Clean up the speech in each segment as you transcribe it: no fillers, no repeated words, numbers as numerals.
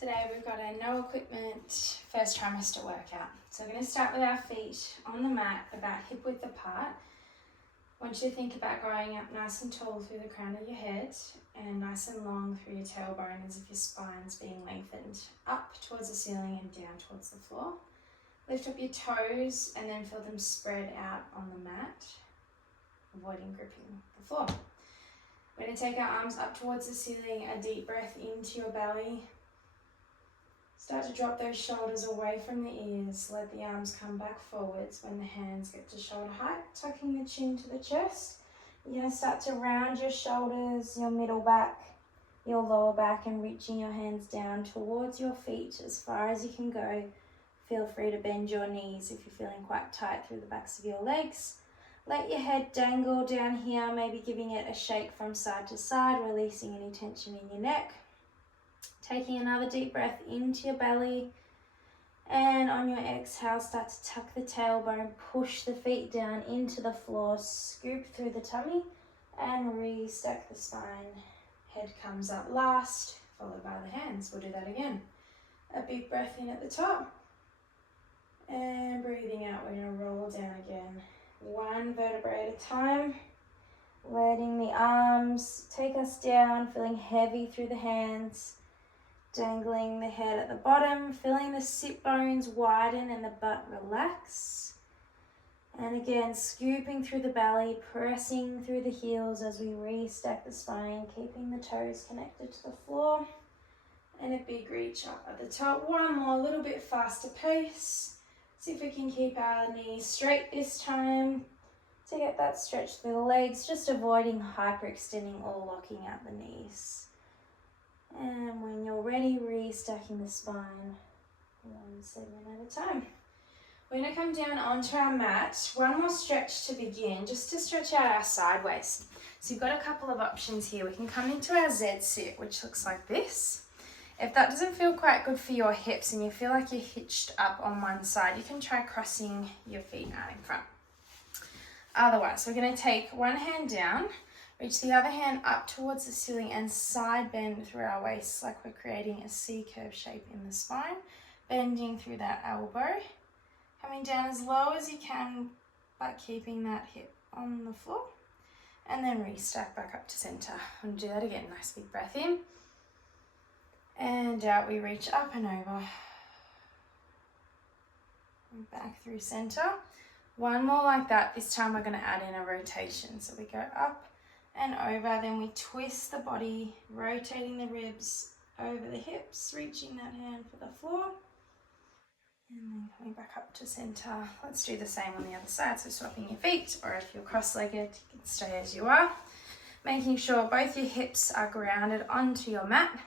Today we've got a no equipment first trimester workout. So we're going to start with our feet on the mat about hip width apart. I want you to think about going up nice and tall through the crown of your head and nice and long through your tailbone as if your spine's being lengthened up towards the ceiling and down towards the floor. Lift up your toes and then feel them spread out on the mat, avoiding gripping the floor. We're going to take our arms up towards the ceiling, a deep breath into your belly. Start to drop those shoulders away from the ears. Let the arms come back forwards when the hands get to shoulder height, tucking the chin to the chest. You're going to start to round your shoulders, your middle back, your lower back, and reaching your hands down towards your feet as far as you can go. Feel free to bend your knees if you're feeling quite tight through the backs of your legs. Let your head dangle down here, maybe giving it a shake from side to side, releasing any tension in your neck. Taking another deep breath into your belly, and on your exhale start to tuck the tailbone, push the feet down into the floor, scoop through the tummy and restack the spine. Head comes up last, followed by the hands. We'll do that again. A big breath in at the top and breathing out. We're going to roll down again, one vertebrae at a time, letting the arms take us down, feeling heavy through the hands. Dangling the head at the bottom, feeling the sit bones widen and the butt relax. And again, scooping through the belly, pressing through the heels as we restack the spine, keeping the toes connected to the floor. And a big reach up at the top. One more, a little bit faster pace. See if we can keep our knees straight this time to get that stretch through the legs, just avoiding hyperextending or locking out the knees. And when you're ready, restacking the spine, one segment at a time. We're going to come down onto our mat. One more stretch to begin, just to stretch out our side waist. So you've got a couple of options here. We can come into our Z sit, which looks like this. If that doesn't feel quite good for your hips and you feel like you're hitched up on one side, you can try crossing your feet out in front. Otherwise, we're going to take one hand down, reach the other hand up towards the ceiling and side bend through our waist like we're creating a C-curve shape in the spine, bending through that elbow, coming down as low as you can but keeping that hip on the floor, and then restack back up to center. I'm going to do that again. Nice big breath in and out. We reach up and over and back through center. One more like that. This time we're going to add in a rotation. So we go up and over, then we twist the body, rotating the ribs over the hips, reaching that hand for the floor, and then coming back up to center. Let's do the same on the other side, so swapping your feet, or if you're cross-legged, you can stay as you are. Making sure both your hips are grounded onto your mat,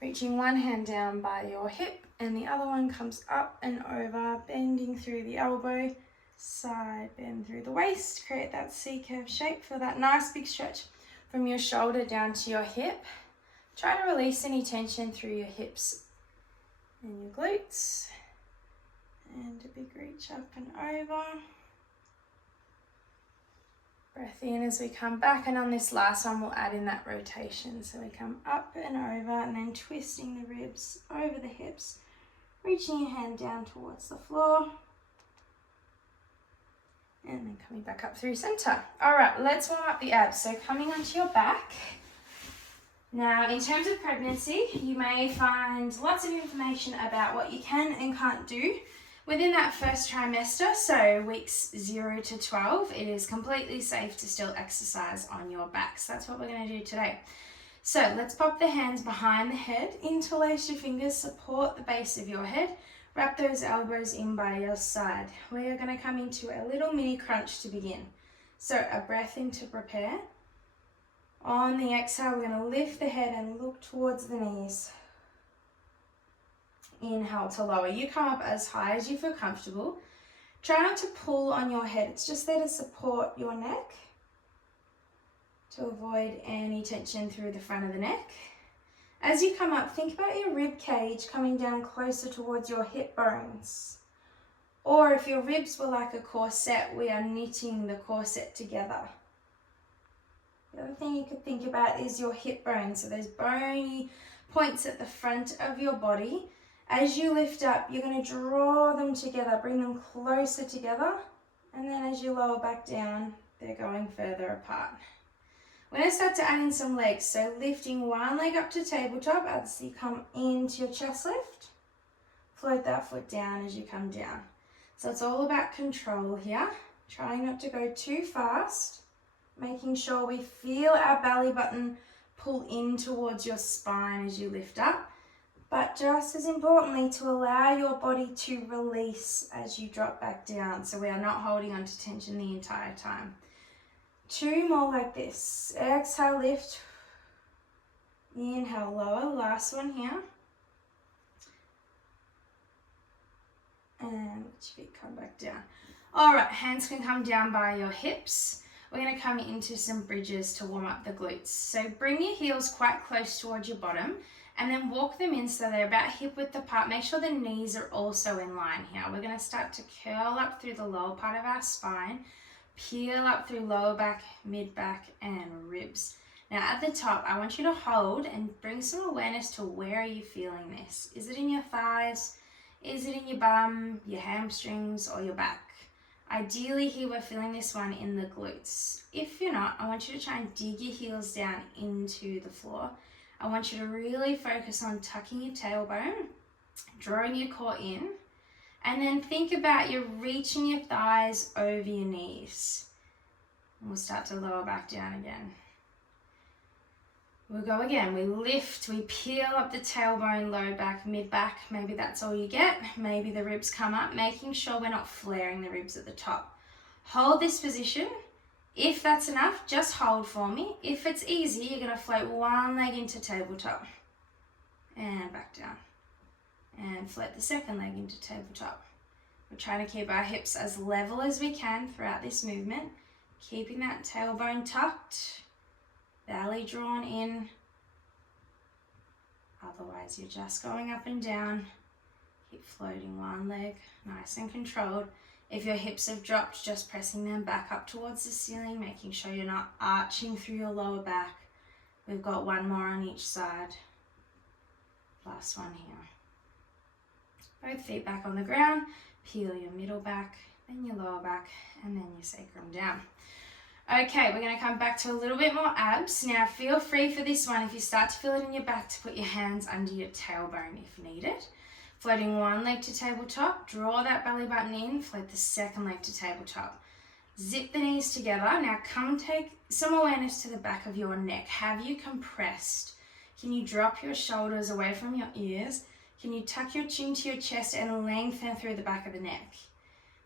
reaching one hand down by your hip, and the other one comes up and over, bending through the elbow, side bend through the waist, create that C-curve shape. Feel that nice big stretch from your shoulder down to your hip. Try to release any tension through your hips and your glutes. And a big reach up and over. Breath in as we come back, and on this last one we'll add in that rotation. So we come up and over and then twisting the ribs over the hips, reaching your hand down towards the floor. And then coming back up through center. All right, let's warm up the abs. So coming onto your back. Now, in terms of pregnancy, you may find lots of information about what you can and can't do within that first trimester. So weeks 0 to 12, it is completely safe to still exercise on your back. So that's what we're going to do today. So let's pop the hands behind the head, interlace your fingers, support the base of your head. Wrap those elbows in by your side. We are going to come into a little mini crunch to begin. So a breath in to prepare. On the exhale, we're going to lift the head and look towards the knees. Inhale to lower. You come up as high as you feel comfortable. Try not to pull on your head. It's just there to support your neck, to avoid any tension through the front of the neck. As you come up, think about your rib cage coming down closer towards your hip bones. Or if your ribs were like a corset, we are knitting the corset together. The other thing you could think about is your hip bones. So those bony points at the front of your body. As you lift up, you're going to draw them together, bring them closer together. And then as you lower back down, they're going further apart. We're going to start to add in some legs. So lifting one leg up to tabletop as you come into your chest lift. Float that foot down as you come down. So it's all about control here. Trying not to go too fast. Making sure we feel our belly button pull in towards your spine as you lift up. But just as importantly, to allow your body to release as you drop back down. So we are not holding on to tension the entire time. 2 more like this. Exhale, lift. Inhale, lower. Last one here. And let your feet come back down. All right, hands can come down by your hips. We're going to come into some bridges to warm up the glutes. So bring your heels quite close towards your bottom and then walk them in so they're about hip width apart. Make sure the knees are also in line here. We're going to start to curl up through the lower part of our spine, peel up through lower back, mid back, and ribs. Now at the top, I want you to hold and bring some awareness to where are you feeling this. Is it in your thighs? Is it in your bum, your hamstrings, or your back? Ideally here we're feeling this one in the glutes. If you're not, I want you to try and dig your heels down into the floor. I want you to really focus on tucking your tailbone, drawing your core in, and then think about you reaching your thighs over your knees. And we'll start to lower back down again. We'll go again. We lift, we peel up the tailbone, low back, mid back. Maybe that's all you get. Maybe the ribs come up, making sure we're not flaring the ribs at the top. Hold this position. If that's enough, just hold for me. If it's easy, you're going to float one leg into tabletop and back down. And float the second leg into tabletop. We're trying to keep our hips as level as we can throughout this movement, keeping that tailbone tucked. Belly drawn in, otherwise you're just going up and down. Keep floating one leg, nice and controlled. If your hips have dropped, just pressing them back up towards the ceiling, making sure you're not arching through your lower back. We've got one more on each side. Last one here. Both feet back on the ground, peel your middle back, then your lower back, and then your sacrum down. Okay, we're going to come back to a little bit more abs. Now feel free for this one, if you start to feel it in your back, to put your hands under your tailbone if needed. Floating one leg to tabletop, draw that belly button in, float the second leg to tabletop. Zip the knees together. Now come take some awareness to the back of your neck. Have you compressed? Can you drop your shoulders away from your ears? Can you tuck your chin to your chest and lengthen through the back of the neck?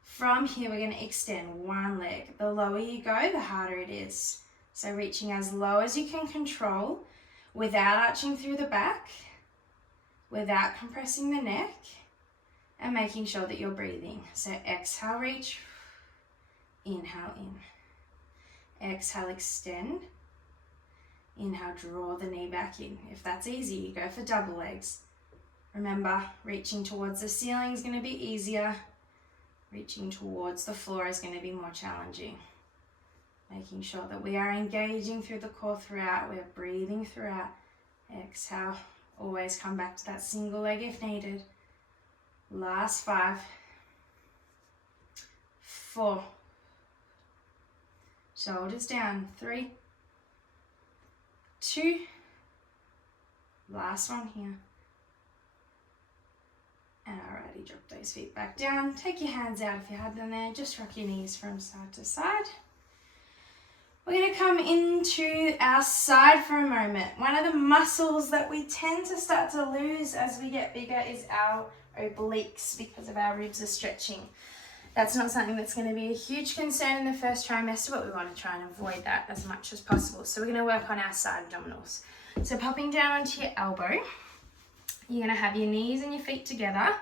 From here, we're going to extend one leg. The lower you go, the harder it is. So reaching as low as you can control without arching through the back, without compressing the neck, and making sure that you're breathing. So exhale, reach, inhale in. Exhale, extend. Inhale, draw the knee back in. If that's easy, you go for double legs. Remember, reaching towards the ceiling is going to be easier. Reaching towards the floor is going to be more challenging. Making sure that we are engaging through the core throughout, we're breathing throughout. Exhale, always come back to that single leg if needed. Last 5, 4, shoulders down, 3, 2, last one here. Alrighty, drop those feet back down. Take your hands out if you had them there. Just rock your knees from side to side. We're going to come into our side for a moment. One of the muscles that we tend to start to lose as we get bigger is our obliques because of our ribs are stretching. That's not something that's going to be a huge concern in the first trimester, but we want to try and avoid that as much as possible. So we're going to work on our side abdominals. So popping down onto your elbow. You're going to have your knees and your feet together.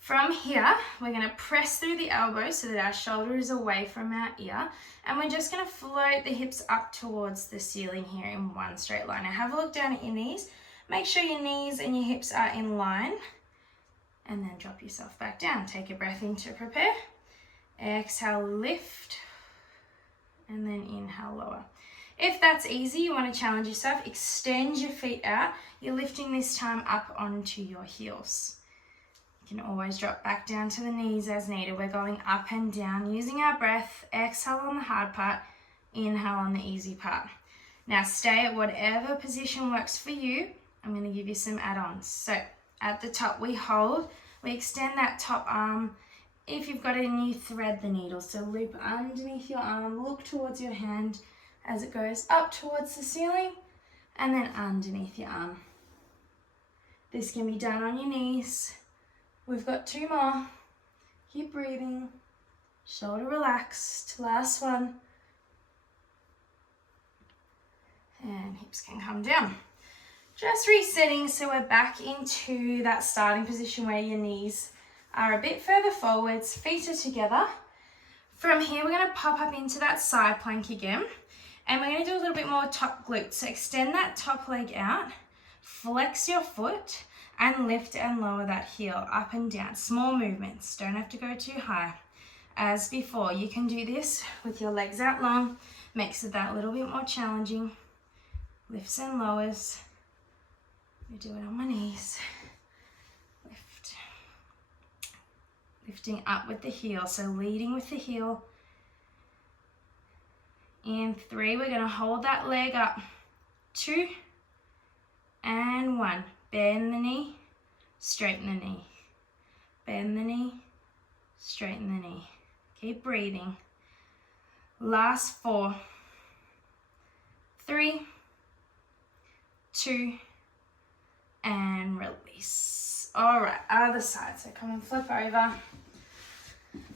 From here, we're going to press through the elbow so that our shoulder is away from our ear. And we're just going to float the hips up towards the ceiling here in one straight line. Now have a look down at your knees. Make sure your knees and your hips are in line. And then drop yourself back down. Take a breath in to prepare. Exhale, lift. And then inhale, lower. If that's easy, you want to challenge yourself, extend your feet out. You're lifting this time up onto your heels. You can always drop back down to the knees as needed. We're going up and down using our breath. Exhale on the hard part, inhale on the easy part. Now stay at whatever position works for you. I'm going to give you some add-ons. So at the top we hold, we extend that top arm. If you've got it in, you thread the needle. So loop underneath your arm, look towards your hand as it goes up towards the ceiling and then underneath your arm. This can be done on your knees. We've got 2 more. Keep breathing. Shoulder relaxed. Last one. And hips can come down. Just resetting so we're back into that starting position where your knees are a bit further forwards, feet are together. From here we're going to pop up into that side plank again, and we're going to do a little bit more top glute. So extend that top leg out, flex your foot and lift and lower that heel up and down. Small movements, don't have to go too high. As before, you can do this with your legs out long, makes it that little bit more challenging. Lifts and lowers. We do it on my knees. Lift. Lifting up with the heel, so leading with the heel. In 3, we're going to hold that leg up. 2 and 1. Bend the knee, straighten the knee. Bend the knee, straighten the knee. Keep breathing. Last 4. 3, 2, and release. All right, other side. So come and flip over.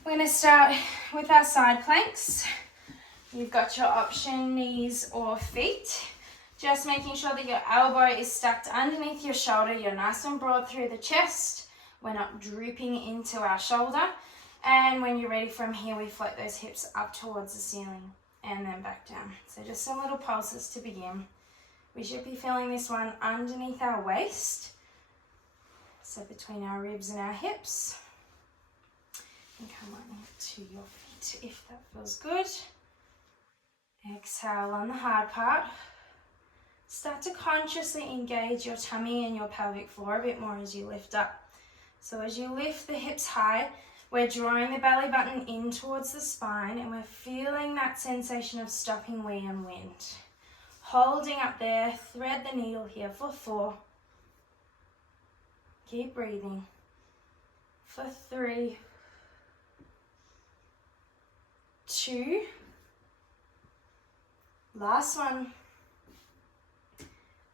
We're going to start with our side planks. You've got your option knees or feet. Just making sure that your elbow is stacked underneath your shoulder. You're nice and broad through the chest. We're not drooping into our shoulder. And when you're ready from here, we float those hips up towards the ceiling and then back down. So just some little pulses to begin. We should be feeling this one underneath our waist. So between our ribs and our hips. And come on to your feet if that feels good. Exhale on the hard part. Start to consciously engage your tummy and your pelvic floor a bit more as you lift up. So as you lift the hips high, we're drawing the belly button in towards the spine and we're feeling that sensation of stopping wee and wind. Holding up there, thread the needle here for 4. Keep breathing. For 3, 2, last one,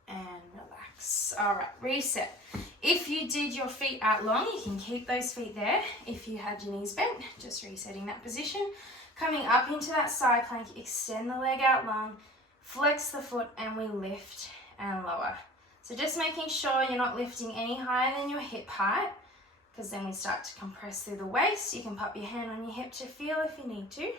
and relax. All right, reset. If you did your feet out long, you can keep those feet there. If you had your knees bent, just resetting that position. Coming up into that side plank, extend the leg out long, flex the foot, and we lift and lower. So just making sure you're not lifting any higher than your hip height, because then we start to compress through the waist. You can pop your hand on your hip to feel if you need to.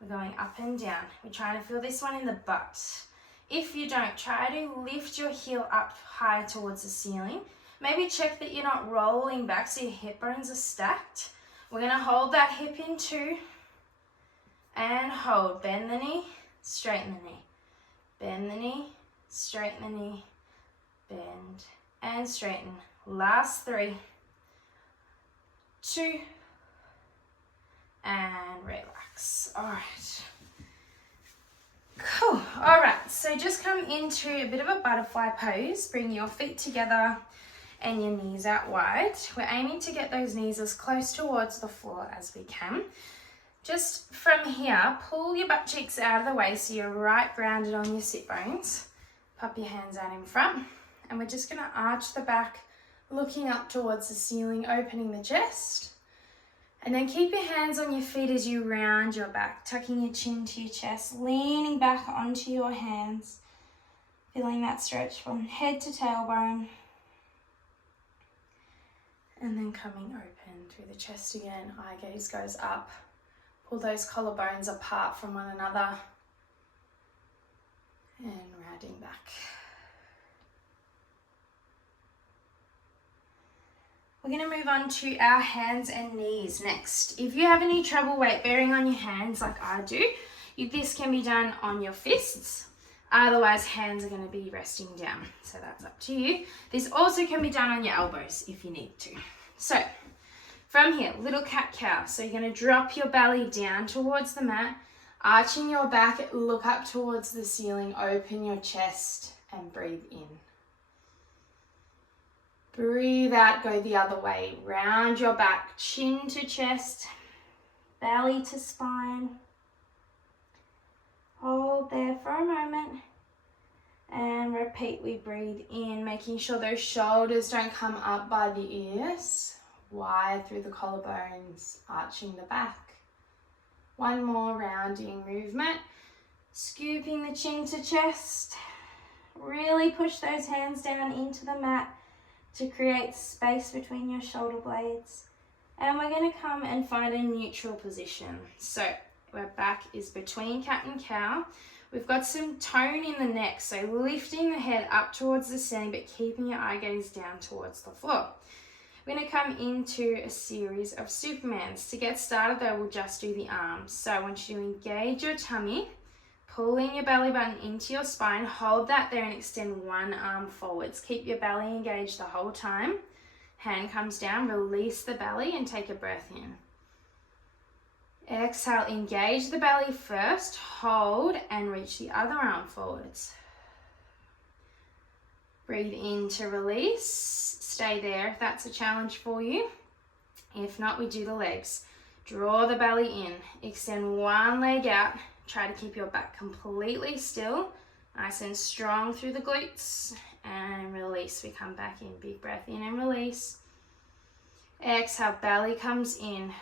We're going up and down. We're trying to feel this one in the butt. If you don't, try to lift your heel up high towards the ceiling. Maybe check that you're not rolling back so your hip bones are stacked. We're going to hold that hip in 2 and hold. Bend the knee, straighten the knee. Bend the knee, straighten the knee. Bend and straighten. Last 3, 2, and relax. All right. Cool. All right, so just come into a bit of a butterfly pose. Bring your feet together and your knees out wide. We're aiming to get those knees as close towards the floor as we can. Just from here, pull your butt cheeks out of the way so you're right grounded on your sit bones. Pop your hands out in front. And we're just going to arch the back, looking up towards the ceiling, opening the chest. And then keep your hands on your feet as you round your back, tucking your chin to your chest, leaning back onto your hands, feeling that stretch from head to tailbone. And then coming open through the chest again, eye gaze goes up. Pull those collarbones apart from one another. And rounding back. We're going to move on to our hands and knees next. If you have any trouble weight bearing on your hands like I do, This can be done on your fists, otherwise hands are going to be resting down, so that's up to you. This also can be done on your elbows if you need to. So from here, little cat-cow. So you're going to drop your belly down towards the mat, arching your back, look up towards the ceiling, open your chest and breathe in. Breathe out, go the other way. Round your back, chin to chest, belly to spine. Hold there for a moment and repeat. We breathe in, making sure those shoulders don't come up by the ears. Wide through the collarbones, arching the back. One more rounding movement. Scooping the chin to chest. Really push those hands down into the mat to create space between your shoulder blades. And we're going to come and find a neutral position. So our back is between cat and cow. We've got some tone in the neck, so lifting the head up towards the ceiling but keeping your eye gaze down towards the floor. We're going to come into a series of Supermans. To get started though, we'll just do the arms. So I want you to engage your tummy, pulling your belly button into your spine, hold that there and extend one arm forwards. Keep your belly engaged the whole time. Hand comes down, release the belly and take a breath in. Exhale, engage the belly first, hold and reach the other arm forwards. Breathe in to release. Stay there if that's a challenge for you. If not, we do the legs. Draw the belly in, extend one leg out. Try to keep your back completely still, nice and strong through the glutes, and release. We come back in, big breath in and release. Exhale, belly comes in,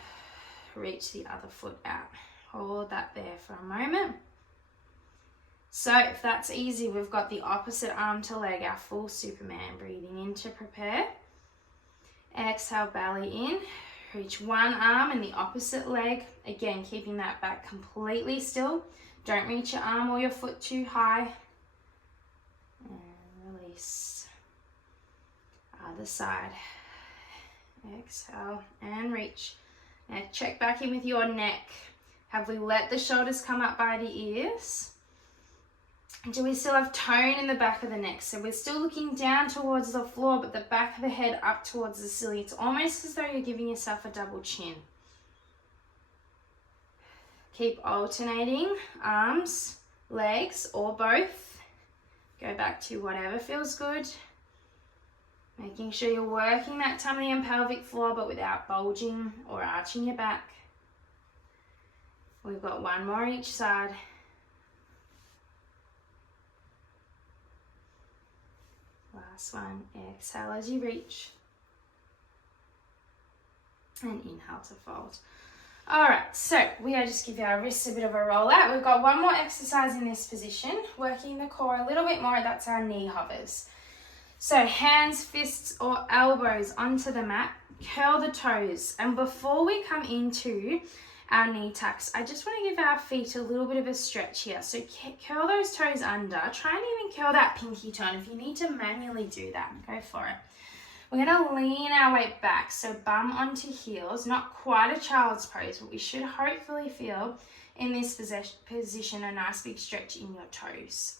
reach the other foot out. Hold that there for a moment. So if that's easy, we've got the opposite arm to leg, our full Superman. Breathing in to prepare. Exhale, belly in. Reach one arm and the opposite leg. Again, keeping that back completely still. Don't reach your arm or your foot too high. And release. Other side. Exhale and reach. Now check back in with your neck. Have we let the shoulders come up by the ears? Do we still have tone in the back of the neck? So we're still looking down towards the floor, but the back of the head up towards the ceiling. It's almost as though you're giving yourself a double chin. Keep alternating arms, legs, or both. Go back to whatever feels good. Making sure you're working that tummy and pelvic floor, but without bulging or arching your back. We've got one more each side. Last one. Exhale as you reach. And inhale to fold. All right, so we are just giving our wrists a bit of a roll out. We've got one more exercise in this position, working the core a little bit more. That's our knee hovers. So hands, fists, or elbows onto the mat. Curl the toes. And before we come into our knee tucks, I just want to give our feet a little bit of a stretch here. So curl those toes under. Try and even curl that pinky toe. And if you need to manually do that, go for it. We're going to lean our weight back, so bum onto heels. Not quite a child's pose, but we should hopefully feel in this position a nice big stretch in your toes.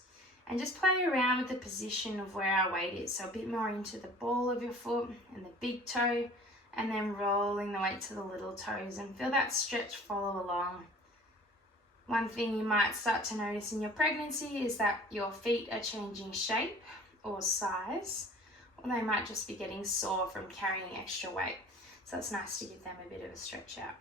And just play around with the position of where our weight is. So a bit more into the ball of your foot and the big toe, and then rolling the weight to the little toes, and feel that stretch follow along. One thing you might start to notice in your pregnancy is that your feet are changing shape or size, or they might just be getting sore from carrying extra weight. So it's nice to give them a bit of a stretch out.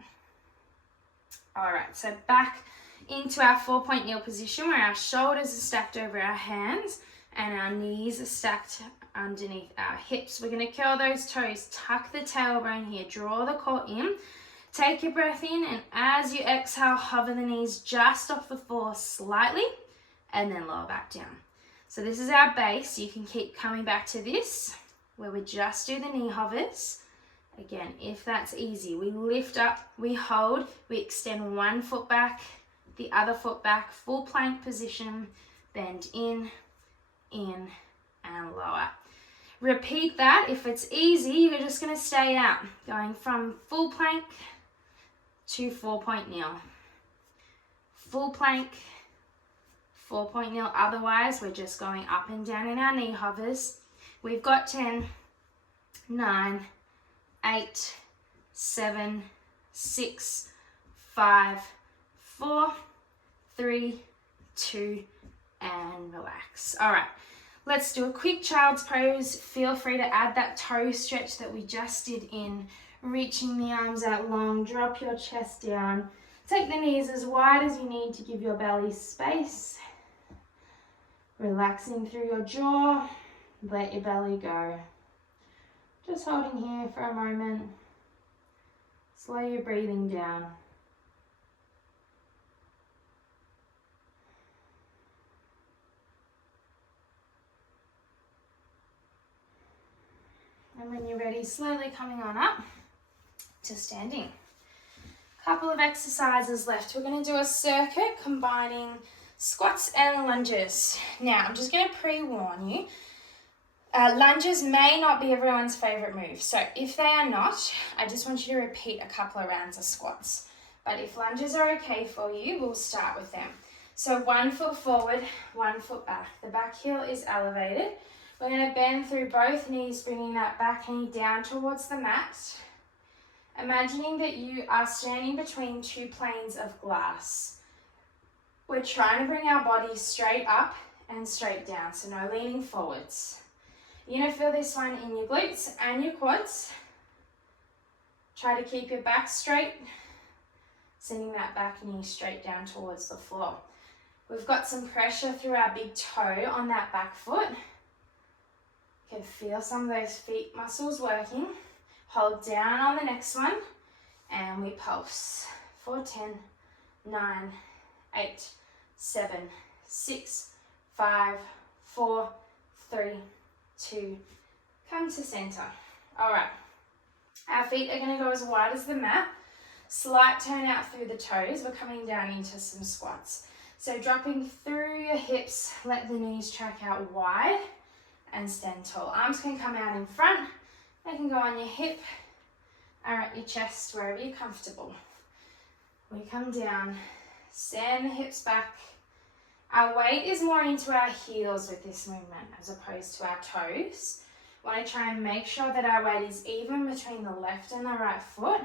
All right, so back into our 4-point kneel position where our shoulders are stacked over our hands and our knees are stacked underneath our hips. We're going to curl those toes, tuck the tailbone here, draw the core in, take your breath in, and as you exhale, hover the knees just off the floor slightly and then lower back down. So this is our base. You can keep coming back to this where we just do the knee hovers. Again, if that's easy, we lift up, we hold, we extend one foot back, the other foot back, full plank position, bend in, and lower. Repeat that. If it's easy, you're just going to stay out, going from full plank to 4-point kneel. full plank, 4-point kneel. Otherwise, we're just going up and down in our knee hovers. We've got 10, 9, 8, 7, 6, 5, 4, 3, 2, and relax. All right, let's do a quick child's pose. Feel free to add that toe stretch that we just did in reaching the arms out long. Drop your chest down. Take the knees as wide as you need to give your belly space. Relaxing through your jaw. Let your belly go. Just holding here for a moment. Slow your breathing down. And when you're ready, slowly coming on up to standing. Couple of exercises left. We're going to do a circuit combining squats and lunges. Now, I'm just going to pre-warn you. Lunges may not be everyone's favorite move. So if they are not, I just want you to repeat a couple of rounds of squats. But if lunges are okay for you, we'll start with them. So 1 foot forward, 1 foot back. The back heel is elevated. We're going to bend through both knees, bringing that back knee down towards the mat. Imagining that you are standing between 2 planes of glass. We're trying to bring our body straight up and straight down, so no leaning forwards. You're going to feel this one in your glutes and your quads. Try to keep your back straight, sending that back knee straight down towards the floor. We've got some pressure through our big toe on that back foot. You can feel some of those feet muscles working. Hold down on the next one, and we pulse. 4, 10, 9, 8, 7, 6, 5, 4, 3, 2, come to center. All right, our feet are going to go as wide as the mat. Slight turn out through the toes. We're coming down into some squats. So dropping through your hips, let the knees track out wide and stand tall. Arms can come out in front. They can go on your hip or at your chest, wherever you're comfortable. We come down, stand the hips back. Our weight is more into our heels with this movement as opposed to our toes. We want to try and make sure that our weight is even between the left and the right foot,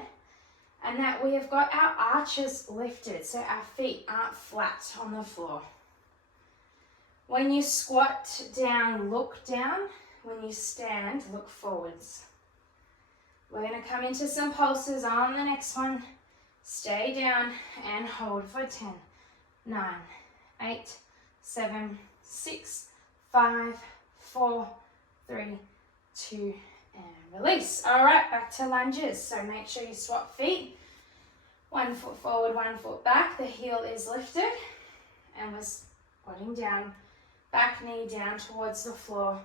and that we have got our arches lifted so our feet aren't flat on the floor. When you squat down, look down. When you stand, look forwards. We're going to come into some pulses on the next one. Stay down and hold for 10, 9, 8, 7, 6, 5, 4, 3, 2, and release. All right, back to lunges. So make sure you swap feet. 1 foot forward, 1 foot back. The heel is lifted, and we're squatting down. Back knee down towards the floor.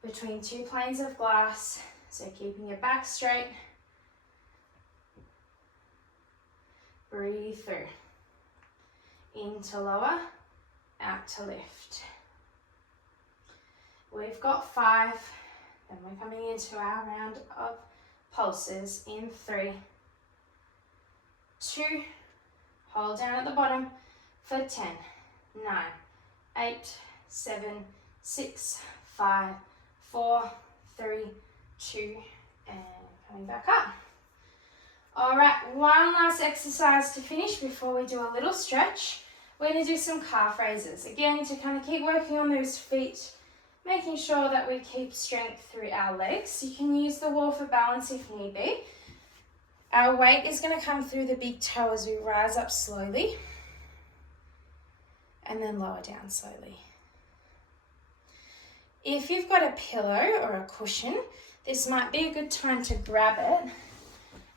Between 2 planes of glass. So keeping your back straight. Breathe through. In to lower, out to lift. We've got 5. Then we're coming into our round of pulses in 3, 2, hold down at the bottom for 10, 9, 8, 7, 6, 5, 4, 3, 2, and coming back up. All right, one last exercise to finish before we do a little stretch. We're going to do some calf raises. Again, to kind of keep working on those feet, making sure that we keep strength through our legs. You can use the wall for balance if need be. Our weight is going to come through the big toe as we rise up slowly and then lower down slowly. If you've got a pillow or a cushion, this might be a good time to grab it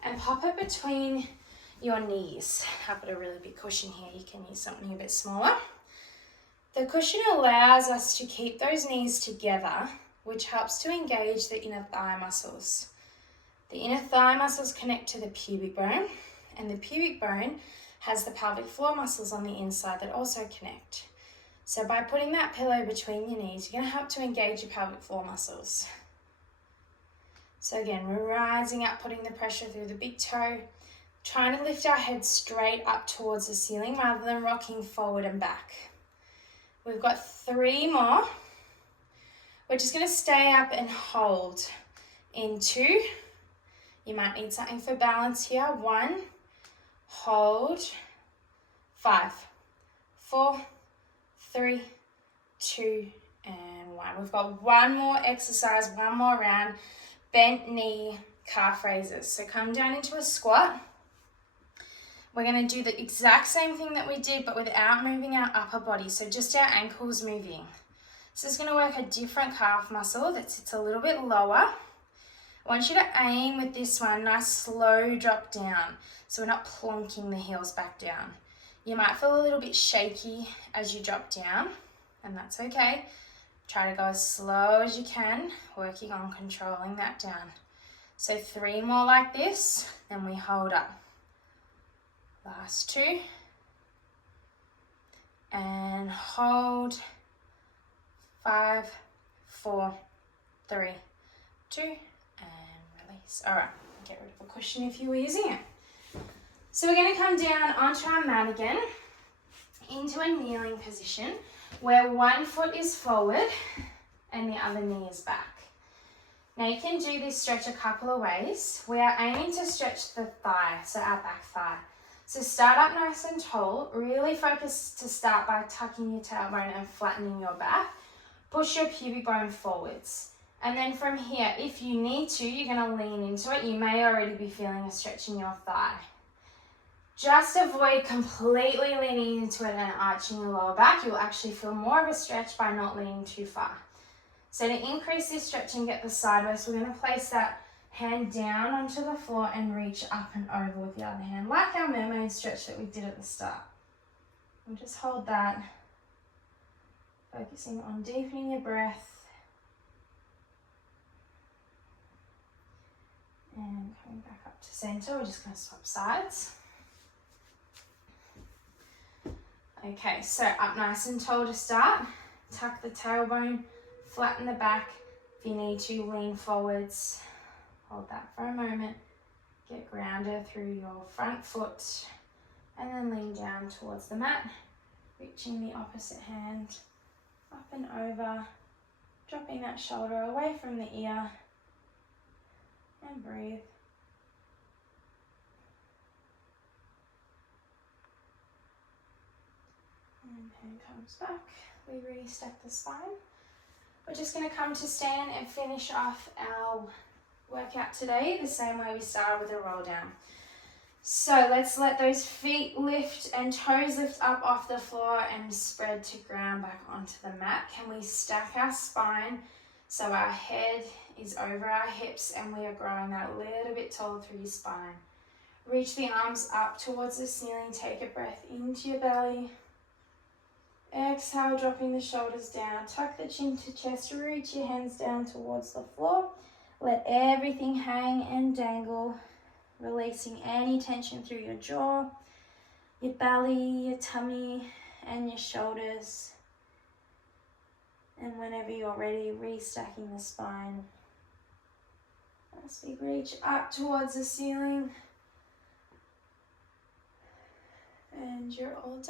and pop it between your knees. I've got a really big cushion here. You can use something a bit smaller. The cushion allows us to keep those knees together, which helps to engage the inner thigh muscles. The inner thigh muscles connect to the pubic bone, and the pubic bone has the pelvic floor muscles on the inside that also connect. So by putting that pillow between your knees, you're going to help to engage your pelvic floor muscles. So again, we're rising up, putting the pressure through the big toe, trying to lift our head straight up towards the ceiling rather than rocking forward and back. We've got 3 more. We're just going to stay up and hold in 2. You might need something for balance here. 1, hold, 5, 4, 3, 2, and 1. We've got 1 more exercise, 1 more round. Bent knee, calf raises. So come down into a squat. We're going to do the exact same thing that we did, but without moving our upper body. So just our ankles moving. This is going to work a different calf muscle that sits a little bit lower. I want you to aim with this one, nice slow drop down. So we're not plonking the heels back down. You might feel a little bit shaky as you drop down, and that's okay. Try to go as slow as you can, working on controlling that down. So 3 more like this, then we hold up. Last 2. And hold. 5, 4, 3, 2, and release. All right, get rid of a cushion if you were using it. So we're going to come down onto our mat again, into a kneeling position, where one foot is forward and the other knee is back. Now you can do this stretch a couple of ways. We are aiming to stretch the thigh, so our back thigh. So start up nice and tall. Really focus to start by tucking your tailbone and flattening your back. Push your pubic bone forwards. And then from here, if you need to, you're going to lean into it. You may already be feeling a stretch in your thigh. Just avoid completely leaning into it and arching your lower back. You'll actually feel more of a stretch by not leaning too far. So to increase this stretch and get the sideways, we're going to place that hand down onto the floor and reach up and over with the other hand, like our mermaid stretch that we did at the start. And just hold that, focusing on deepening your breath. And coming back up to center, we're just going to swap sides. Okay, so up nice and tall to start. Tuck the tailbone, flatten the back. If you need to, lean forwards. Hold that for a moment. Get grounded through your front foot. And then lean down towards the mat. Reaching the opposite hand up and over. Dropping that shoulder away from the ear. And breathe. And hand comes back. We restack the spine. We're just going to come to stand and finish off our workout today the same way we started with a roll down. So let's let those feet lift and toes lift up off the floor and spread to ground back onto the mat. Can we stack our spine so our head is over our hips and we are growing that a little bit taller through your spine. Reach the arms up towards the ceiling. Take a breath into your belly. Exhale, dropping the shoulders down. Tuck the chin to chest. Reach your hands down towards the floor. Let everything hang and dangle, releasing any tension through your jaw, your belly, your tummy, and your shoulders. And whenever you're ready, restacking the spine. As we reach up towards the ceiling. And you're all done.